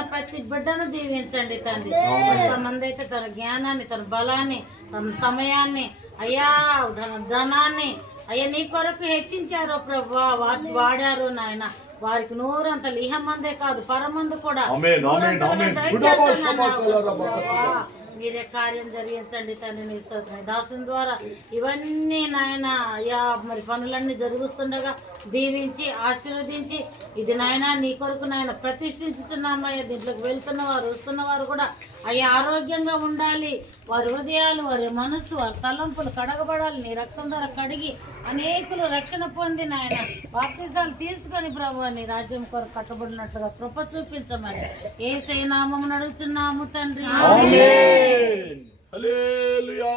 చేస్తున్న ప్రతి బిడ్డను దీవించండి తండ్రి. కొంతమంది అయితే తన జ్ఞానాన్ని, తన బలాన్ని, తన సమయాన్ని, అయ్యా ధనాన్ని అయ్యా నీ కొరకు హెచ్చించారో ప్రభు, వాడారు నాయన. వారికి నూరంతలు ఇహమందే కాదు పరమందు కూడా మీరే కార్యం జరిగించండి తండ్రి. నీ స్తోత్రం. దాసుని ద్వారా ఇవన్నీ నాయన అయ్యా మరి పనులన్నీ జరుగుతుండగా దీవించి ఆశీర్వదించి ఇది నాయన నీ కొరకు నాయన ప్రతిష్ఠించుతున్నామయ్యా. దీంట్లోకి వెళ్తున్న వారు వస్తున్న వారు కూడా అయ్యా ఆరోగ్యంగా ఉండాలి. వారి హృదయాలు, వారి మనస్సు, వారి తలంపులు కడగబడాలి. నీ రక్తం ద్వారా కడిగి అనేకులు రక్షణ పొంది నాయన బాప్తిసాలు తీసుకొని ప్రభు నీ రాజ్యం కొరకు కట్టబడినట్లుగా కృప చూపించమని యేసయ్య నామమున అడుగుచున్నాము తండ్రి. హల్లెలూయా.